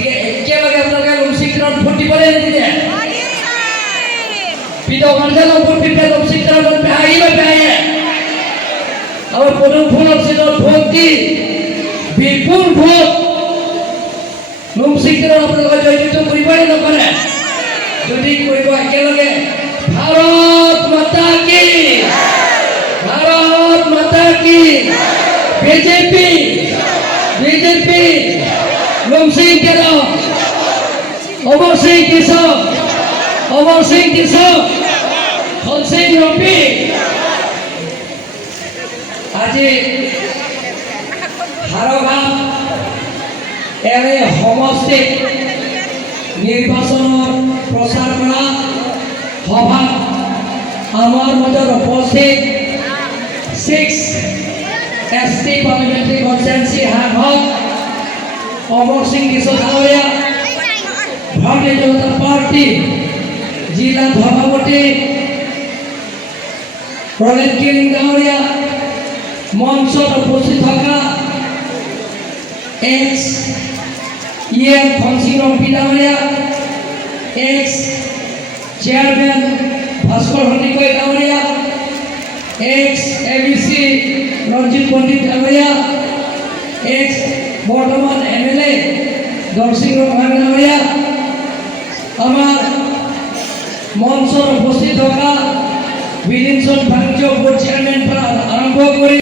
গতিকে একেলগে আপোনালোকে লুচিকৰণত ভোট দিবনে নিদিয়ে বিধানসভাৰ ভোট দিলে লুচিকৰণত আহিব বেহায়ে আমাৰ পদুমফুলৰ চিটত ভোট দি বিপুল ভোট লুচিকৰণ আপোনালোকে জয়যুক্ত কৰিবনে নকৰে যদি কৰিব একেলগে ভাৰত মাতা কি भारत माता की बीजेपी बीजेपी लुमसिंग केरो अमर सिंह किशोर हलसिंह रफी आज हारगाम एने समष्टि निर्वाचन प्रचार करा सभा आमार मजर उपस्थित 6 ST parliamentary constituency हारहक Amar Singh किशोर डावरिया भारतीय जनता पार्टी जिला सभापति प्रलेट किरिंग डावरिया मंचत उपस्थित थका ex Halsingh Rafi Dawaria ex chairman Bhaskar Hanikay Dawaria ex ABC Ranjit Pandit Dawaria ex बर्तमान MLA दर्शिंग डावरिया आमार मंचत उपस्थित थका विलिंसन वाणिज्य बोर्ड चेयरमैन आरम्भ कर